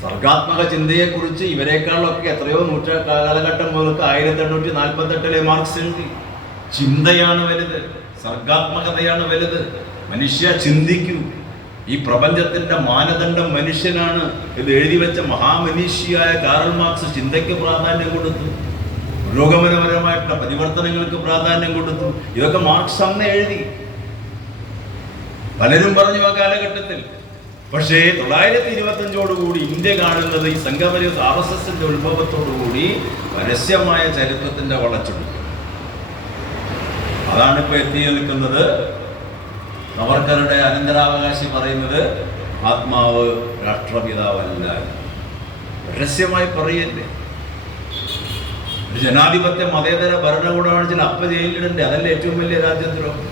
സർഗാത്മക ചിന്തയെക്കുറിച്ച് ഇവരെക്കാളൊക്കെ എത്രയോ കാലഘട്ടം മുതൽക്ക് 1848 മാർക്സ് എഴുതി. ചിന്തയാണ് വലുത്, സർഗാത്മകതയാണ് വലുത്. മനുഷ്യ ചിന്തിക്കൂ, ഈ പ്രപഞ്ചത്തിന്റെ മാനദണ്ഡം മനുഷ്യനാണ് ഇത് എഴുതി വെച്ച മഹാമനീഷിയായ കാറൽ മാർക്സ് ചിന്തയ്ക്ക് പ്രാധാന്യം കൊടുത്തു, പുരോഗമനപരമായിട്ടുള്ള പരിവർത്തനങ്ങൾക്ക് പ്രാധാന്യം കൊടുത്തു. ഇതൊക്കെ മാർക്സ് അന്ന് എഴുതി. പലരും പറഞ്ഞു ആ കാലഘട്ടത്തിൽ. പക്ഷേ 925 ഇന്ത്യ കാണുന്നത് ഈ സംഘപരിവാർ RSSന്റെ ഉത്ഭവത്തോടുകൂടി പരസ്യമായ ചരിത്രത്തിന്റെ വളച്ചൊടിക്കും. അതാണ് ഇപ്പൊ എത്തി നിൽക്കുന്നത്. സവർക്കറുടെ അനന്തരാവകാശി പറയുന്നത് ആത്മാവ് രാഷ്ട്രപിതാവല്ല, രഹസ്യമായി പറയല്ലേ. ഒരു ജനാധിപത്യ മതേതര ഭരണകൂടമാണ് വെച്ചാൽ അപ്പ ജയിലിടണ്ടേ? അതല്ലേ ഏറ്റവും വലിയ രാജ്യദ്രോഹം.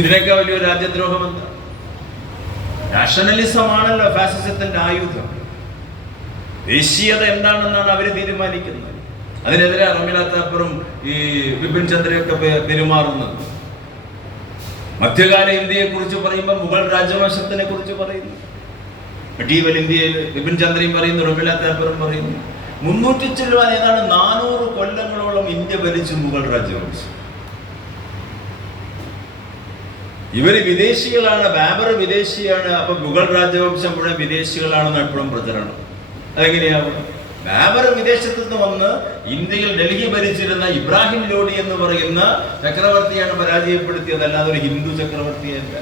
ഇതിനേക്കാൾ വലിയൊരു രാജ്യദ്രോഹം എന്താ? നാഷണലിസമാണല്ലോ ഫാസിസത്തിന്റെ ആയുധം. ദേശീയത എന്താണെന്നാണ് അവർ തീരുമാനിക്കുന്നത്. അതിനെതിരെ റമീല താപ്പറും ഈ ബിപിൻ ചന്ദ്രയൊക്കെ പെരുമാറുന്നത്. മധ്യകാല ഇന്ത്യയെ കുറിച്ച് പറയുമ്പോൾ മുഗൾ രാജവംശത്തിനെ കുറിച്ച് പറയുന്നു. മെഡീവൽ ഇന്ത്യയിൽ ബിപിൻ ചന്ദ്രയും പറയുന്നു, റമീല താപ്പറും പറയുന്നു. 300 ചില്ലുവാൻ ഏതാണ് 400 കൊല്ലങ്ങളോളം ഇന്ത്യ ഭരിച്ചു മുഗൾ രാജവംശം. ഇവര് വിദേശികളാണ്, ബാബർ വിദേശിയാണ്. അപ്പൊ മുഗൾ രാജവംശം മുഴുവൻ വിദേശികളാണെന്ന് എപ്പോഴും പ്രചരണം. അതെങ്ങനെയാവും? ബാബർ വിദേശത്തു നിന്ന് വന്ന് ഇന്ത്യയിൽ ഡൽഹി ഭരിച്ചിരുന്ന ഇബ്രാഹിം ലോഡി എന്ന് പറയുന്ന ചക്രവർത്തിയാണ് പരാജയപ്പെടുത്തിയത്, അല്ലാതെ ഒരു ഹിന്ദു ചക്രവർത്തിയല്ല.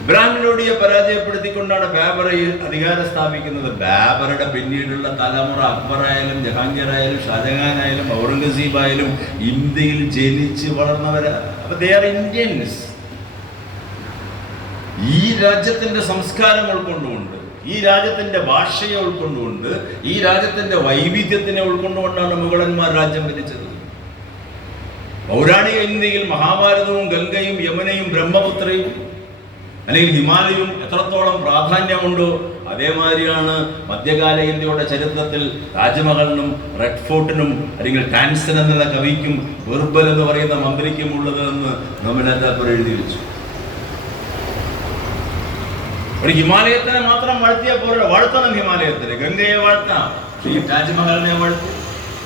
ഇബ്രാഹിം ലോഡിയെ പരാജയപ്പെടുത്തിക്കൊണ്ടാണ് ബാബർ അധികാരം സ്ഥാപിക്കുന്നത്. ബാബറുടെ പിന്നീടുള്ള തലമുറ അക്ബറായാലും ജഹാംഗീറായാലും ഷാജഹാനായാലും ഔറംഗസീബായാലും ഇന്ത്യയിൽ ജനിച്ച് വളർന്നവരാ. അപ്പൊ ദേ ആർ ഇന്ത്യൻസ്. ഈ രാജ്യത്തിന്റെ സംസ്കാരം ഉൾക്കൊണ്ടുകൊണ്ട്, ഈ രാജ്യത്തിന്റെ ഭാഷയെ ഉൾക്കൊണ്ടുകൊണ്ട്, ഈ രാജ്യത്തിന്റെ വൈവിധ്യത്തിനെ ഉൾക്കൊണ്ടുകൊണ്ടാണ് മുഗളന്മാർ രാജ്യം ഭരിച്ചത്. പൗരാണിക ഇന്ത്യയിൽ മഹാഭാരതവും ഗംഗയും യമുനയും ബ്രഹ്മപുത്രയും അല്ലെങ്കിൽ ഹിമാലയവും എത്രത്തോളം പ്രാധാന്യമുണ്ടോ അതേമാതിരിയാണ് മധ്യകാല ഇന്ത്യയുടെ ചരിത്രത്തിൽ താജ്മഹലിനും റെഡ് ഫോർട്ടിനും അല്ലെങ്കിൽ ടാൻസൻ എന്ന കവിക്കും ബിർബൽ എന്ന് പറയുന്ന മന്ത്രിക്കും ഉള്ളതെന്ന് റമീല താപ്പർ എഴുതി വെച്ചു. ഒരു ഹിമാലയത്തിനെ മാത്രം വാഴ്ത്തിയാൽ പോരാ, വാഴ്ത്തണം ഹിമാലയത്തിനെ. ഗംഗയെ വാഴ്ത്താം, ഈ താജ്മഹലിനെ വാഴ്ത്തും,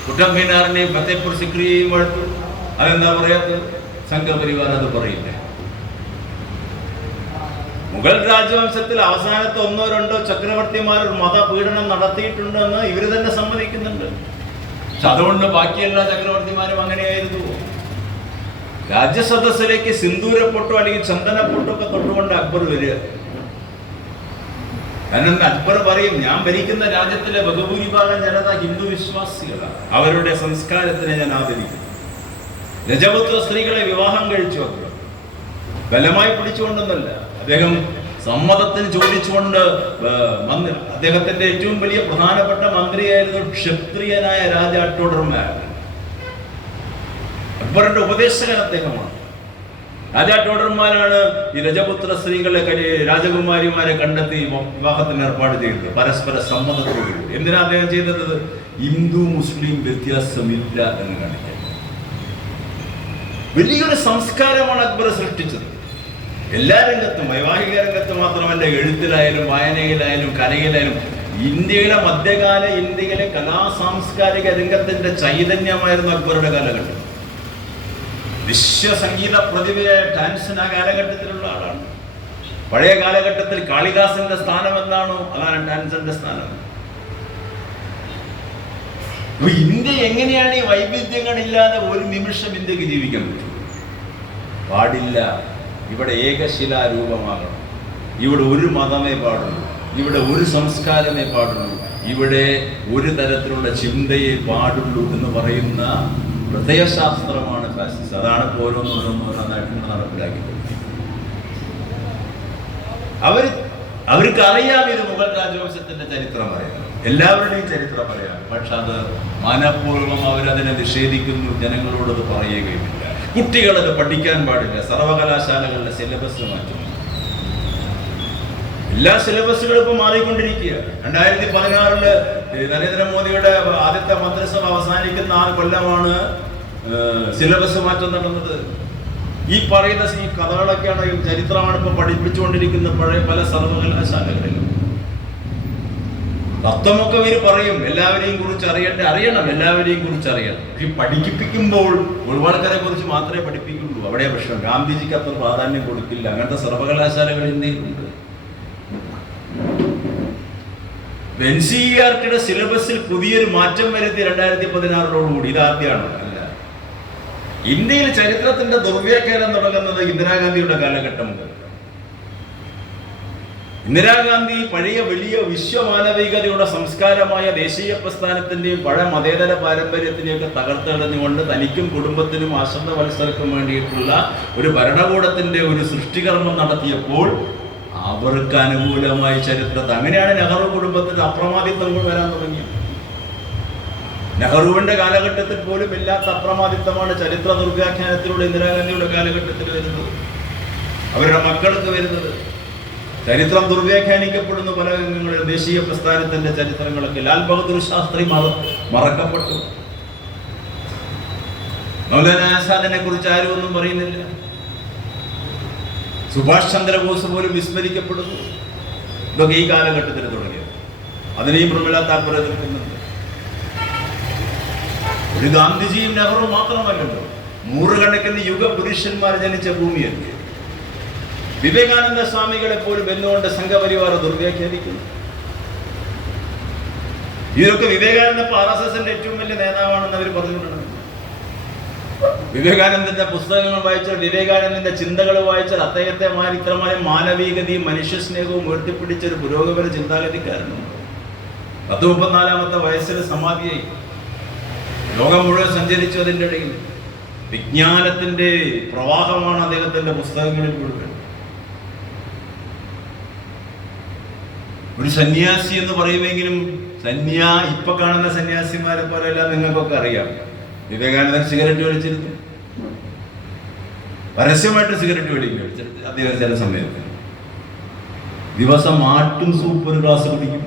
കുട്ടബ് മിനാറിനെയും ഫത്തേപൂർ സിക്രിയെയും വാഴ്ത്തും. അതെന്താ പറയാത്തത്? സംഘപരിവാർ അത് പറയില്ല. മുഗൾ രാജവംശത്തിൽ അവസാനത്തെ 1-2 ചക്രവർത്തിമാർ മതപീഡനം നടത്തിയിട്ടുണ്ടെന്ന് ഇവർ തന്നെ സമ്മതിക്കുന്നുണ്ട്. പക്ഷെ അതുകൊണ്ട് ബാക്കി എല്ലാ ചക്രവർത്തിമാരും അങ്ങനെയായിരുന്നു. രാജ്യസദസ്സിലേക്ക് സിന്ദൂരപ്പൊട്ടോ അല്ലെങ്കിൽ ചന്ദനപ്പൊട്ടോ ഒക്കെ തൊട്ടുകൊണ്ട് അക്ബർ വരിക. കാരണം അക്ബർ പറയും, ഞാൻ ഭരിക്കുന്ന രാജ്യത്തിലെ ബഹുഭൂരിഭാഗം ജനത ഹിന്ദു വിശ്വാസികളാണ്, അവരുടെ സംസ്കാരത്തിനെ ഞാൻ ആദരിക്കുന്നു. രജപുത്ര സ്ത്രീകളെ വിവാഹം കഴിച്ചു അക്ബർ. ബലമായി പിടിച്ചുകൊണ്ടൊന്നല്ല, അദ്ദേഹം സമ്മതത്തിന് ചോദിച്ചുകൊണ്ട്. അദ്ദേഹത്തിന്റെ ഏറ്റവും വലിയ പ്രധാനപ്പെട്ട മന്ത്രിയായിരുന്നു ക്ഷത്രിയനായ രാജ ടോഡർമാൻ. അക്ബറിന്റെ ഉപദേശകൻ അദ്ദേഹമാണ്. രാജ ടോഡർമാനാണ് ഈ രജപുത്ര സ്ത്രീകളെ രാജകുമാരിമാരെ കണ്ടെത്തി വിവാഹത്തിന് ഏർപ്പാട് ചെയ്തത്, പരസ്പര സമ്മതത്തോടുകൂടി. എന്തിനാ അദ്ദേഹം ചെയ്തത്? ഹിന്ദു മുസ്ലിം വ്യത്യാസമില്ല എന്ന് കാണിക്കാൻ. വലിയൊരു സംസ്കാരമാണ് അക്ബർ സൃഷ്ടിച്ചത്. എല്ലാ രംഗത്തും, വൈവാഹിക രംഗത്ത് മാത്രമല്ല, എഴുത്തിലായാലും വായനയിലായാലും കലയിലായാലും ഇന്ത്യയിലെ മധ്യകാല ഇന്ത്യയിലെ കലാസാംസ്കാരിക രംഗത്തിന്റെ ചൈതന്യമായിരുന്നു അക്ബറുടെ കാലഘട്ടം. വിശ്വസംഗീത പ്രതിഭയായ ടാൻസൻ ആ കാലഘട്ടത്തിലുള്ള ആളാണ്. പഴയ കാലഘട്ടത്തിൽ കാളിദാസന്റെ സ്ഥാനം എന്താണോ അതാണ് ടാൻസന്റെ സ്ഥാനം. ഇന്ത്യ എങ്ങനെയാണ് ഈ വൈവിധ്യങ്ങളില്ലാതെ ഒരു നിമിഷം ഇന്ത്യക്ക് ജീവിക്കാൻ പറ്റും? പാടില്ല. ഇവിടെ ഏകശിലാരൂപമാകണം. ഇവിടെ ഒരു മതമേ പാടുള്ളൂ, ഇവിടെ ഒരു സംസ്കാരമേ പാടുള്ളൂ, ഇവിടെ ഒരു തരത്തിലുള്ള ചിന്തയെ പാടുള്ളൂ എന്ന് പറയുന്ന ഹൃദയശാസ്ത്രമാണ് ഫാസിസം. അതാണ് ഓരോന്നോരോന്നായിട്ട് നടപ്പിലാക്കിയത്. അവർക്ക് അറിയാം ഇത് മുഗൾ രാജവംശത്തിന്റെ ചരിത്രം അറിയാം, എല്ലാവരുടെയും ചരിത്രം അറിയാം. പക്ഷെ അത് മനഃപൂർവ്വം അവരതിനെ നിഷേധിക്കുന്നു, ജനങ്ങളോടത് പറയുകയുമില്ല. കുട്ടികളത് പഠിക്കാൻ പാടില്ല, സർവകലാശാലകളുടെ സിലബസ് മാറ്റുന്നു. എല്ലാ സിലബസുകളും ഇപ്പൊ മാറിക്കൊണ്ടിരിക്കുക. 2016 നരേന്ദ്രമോദിയുടെ ആദ്യത്തെ മന്ത്രിസഭ അവസാനിക്കുന്ന 4 കൊല്ലമാണ് സിലബസ് മാറ്റം നടന്നത്. ഈ പറയുന്ന ഈ കഥകളൊക്കെയാണ്, ചരിത്രമാണ് ഇപ്പൊ പഠിപ്പിച്ചുകൊണ്ടിരിക്കുന്ന പഴയ പല സർവകലാശാലകളിലും. തത്വമൊക്കെ ഇവർ പറയും, എല്ലാവരെയും കുറിച്ച് അറിയണം, എല്ലാവരെയും കുറിച്ച് അറിയണം. പക്ഷെ പഠിപ്പിക്കുമ്പോൾ ഉൾവാൾക്കാരെ കുറിച്ച് മാത്രമേ പഠിപ്പിക്കുള്ളൂ. അവിടെ പ്രശ്നം. ഗാന്ധിജിക്ക് അത്ര പ്രാധാന്യം കൊടുക്കില്ല. അങ്ങനത്തെ സർവകലാശാലകൾ ഇന്ത്യയിലുണ്ട്. NCERTയുടെ സിലബസിൽ പുതിയൊരു മാറ്റം വരുത്തി 2016 ഇതാദ്യമാണ്. അല്ല, ഇന്ത്യയിൽ ചരിത്രത്തിന്റെ ദുർവ്യാഖ്യാനം തുടങ്ങുന്നത് ഇന്ദിരാഗാന്ധിയുടെ കാലഘട്ടം മുതൽ. ഇന്ദിരാഗാന്ധി പഴയ വലിയ വിശ്വമാനവികതയുടെ സംസ്കാരമായ ദേശീയ പ്രസ്ഥാനത്തിന്റെയും പഴയ മതേതര പാരമ്പര്യത്തിനെയൊക്കെ തകർത്തെറിഞ്ഞുകൊണ്ട് തനിക്കും കുടുംബത്തിനും ആശ്രിത വത്സരക്കും വേണ്ടിയിട്ടുള്ള ഒരു ഭരണകൂടത്തിന്റെ ഒരു സൃഷ്ടികർമ്മം നടത്തിയപ്പോൾ അവർക്ക് അനുകൂലമായി ചരിത്രത്തെ, അങ്ങനെയാണ് നെഹ്റു കുടുംബത്തിന് അപ്രമാദിത്വം വരാൻ തുടങ്ങിയത്. നെഹ്റുവിന്റെ കാലഘട്ടത്തിൽ പോലും ഇല്ലാത്ത അപ്രമാദിത്വമാണ് ചരിത്ര ദുർവ്യാഖ്യാനത്തിലൂടെ ഇന്ദിരാഗാന്ധിയുടെ കാലഘട്ടത്തിൽ വരുന്നത്, അവരുടെ മക്കൾക്ക് വരുന്നത്. ചരിത്രം ദുർവ്യാഖ്യാനിക്കപ്പെടുന്ന പല രംഗങ്ങളിലും ദേശീയ പ്രസ്ഥാനത്തിന്റെ ചരിത്രങ്ങളൊക്കെ. ലാൽ ബഹദൂർ ശാസ്ത്രി മറക്കപ്പെട്ടു. മൗലാന ആസാദിനെ കുറിച്ച് ആരും ഒന്നും പറയുന്നില്ല. സുഭാഷ് ചന്ദ്രബോസ് പോലും വിസ്മരിക്കപ്പെടുന്നു. ഇതൊക്കെ ഈ കാലഘട്ടത്തിൽ തുടങ്ങിയത്. അതിനെയും പ്രമിള താക്കൂർ എതിർക്കുന്നുണ്ട്. ഒരു ഗാന്ധിജിയും നെഹ്റു മാത്രമല്ലല്ലോ, 100 കണക്കിന് യുഗപുരുഷന്മാർ ജനിച്ച ഭൂമിയല്ലേ. വിവേകാനന്ദ സ്വാമികളെ പോലും എന്നുകൊണ്ട് സംഘപരിവാർ ദുർവ്യാഖ്യാനിക്കുന്നു. ഇതിലൊക്കെ വിവേകാനന്ദ RSSന്റെ ഏറ്റവും വലിയ നേതാവാണെന്ന് അവർ പറഞ്ഞിട്ടുണ്ട്. വിവേകാനന്ദന്റെ പുസ്തകങ്ങൾ വായിച്ചാൽ, വിവേകാനന്ദന്റെ ചിന്തകൾ വായിച്ചാൽ അദ്ദേഹത്തെ ഇത്രമായ മാനവികതയും മനുഷ്യസ്നേഹവും ഉയർത്തിപ്പിടിച്ച ഒരു പുരോഗമന ചിന്താഗതിക്കാരനുണ്ട്. 34-ാമത്തെ വയസ്സിൽ സമാധിയായി ലോകം മുഴുവൻ സഞ്ചരിച്ചു. അതിൻ്റെ ഇടയിൽ വിജ്ഞാനത്തിന്റെ പ്രവാഹമാണ് അദ്ദേഹത്തിന്റെ പുസ്തകങ്ങളിൽ മുഴുവൻ. ഒരു സന്യാസി എന്ന് പറയുമെങ്കിലും ഇപ്പൊ കാണുന്ന സന്യാസിമാരെ പോലെയല്ല. നിങ്ങൾക്കൊക്കെ അറിയാം, വിവേകാനന്ദൻ സിഗരറ്റ് വലിച്ചിരുന്നു, പരസ്യമായിട്ട് സിഗരറ്റ് വലിക്കും അദ്ദേഹം. ചില സമയത്ത് ദിവസം ആട്ടും സൂപ്പ് ഒരു ഗ്ലാസ് കുടിക്കും.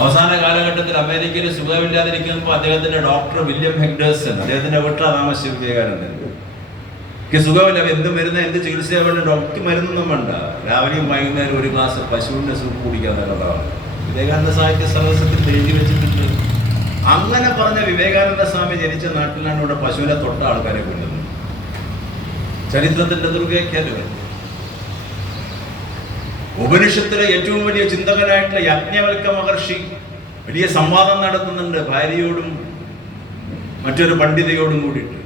അവസാന കാലഘട്ടത്തിൽ അമേരിക്കയിൽ സുഖമില്ലാതിരിക്കുമ്പോൾ അദ്ദേഹത്തിന്റെ ഡോക്ടർ വില്യം ഹെഗ്ഡേഴ്സൺ, അദ്ദേഹത്തിന്റെ വീട്ടിലാണ് താമസിച്ച വിവേകാനന്ദൻ. സുഖമില്ല, എന്ത് മരുന്ന്, എന്ത് ചികിത്സ വേണ്ട, ഡോക്ടർ മരുന്നൊന്നും വേണ്ട, രാവിലെയും വൈകുന്നേരം ഒരു ഗ്ലാസ് പശുവിന്റെ സൂപ്പ് കുടിക്കാൻ നല്ലതാണ്. വിവേകാനന്ദ സാഹിത്യ സർവസ്വത്തിൽ എഴുതി വെച്ചിട്ടുണ്ട്. അങ്ങനെ പറഞ്ഞ വിവേകാനന്ദ സ്വാമി ജനിച്ച നാട്ടിലാണ് ഇവിടെ പശുവിനെ തൊട്ട ആൾക്കാരെ കൊണ്ടുവന്നത്. ചരിത്രത്തിന്റെ ദുർവ്യാഖ്യാനങ്ങൾ. ഉപനിഷത്തിലെ ഏറ്റവും വലിയ ചിന്തകനായിട്ടുള്ള യാജ്ഞവൽക്ക മഹർഷി വലിയ സംവാദം നടത്തുന്നുണ്ട് ഭാര്യയോടും മറ്റൊരു പണ്ഡിതയോടും കൂടിയിട്ട്.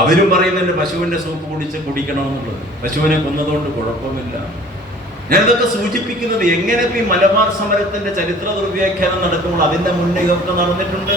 അവരും പറയുന്നുണ്ട് പശുവിന്റെ സൂപ്പ് കുടിക്കണമെന്നുള്ളത്. പശുവിനെ കൊന്നതുകൊണ്ട് കുഴപ്പമില്ല. ഞാനിതൊക്കെ സൂചിപ്പിക്കുന്നത് എങ്ങനെ ഈ മലബാർ സമരത്തിന്റെ ചരിത്ര ദുർവ്യാഖ്യാനം നടക്കുമ്പോൾ അതിന്റെ മുന്നേ ഇതൊക്കെ നടന്നിട്ടുണ്ട്.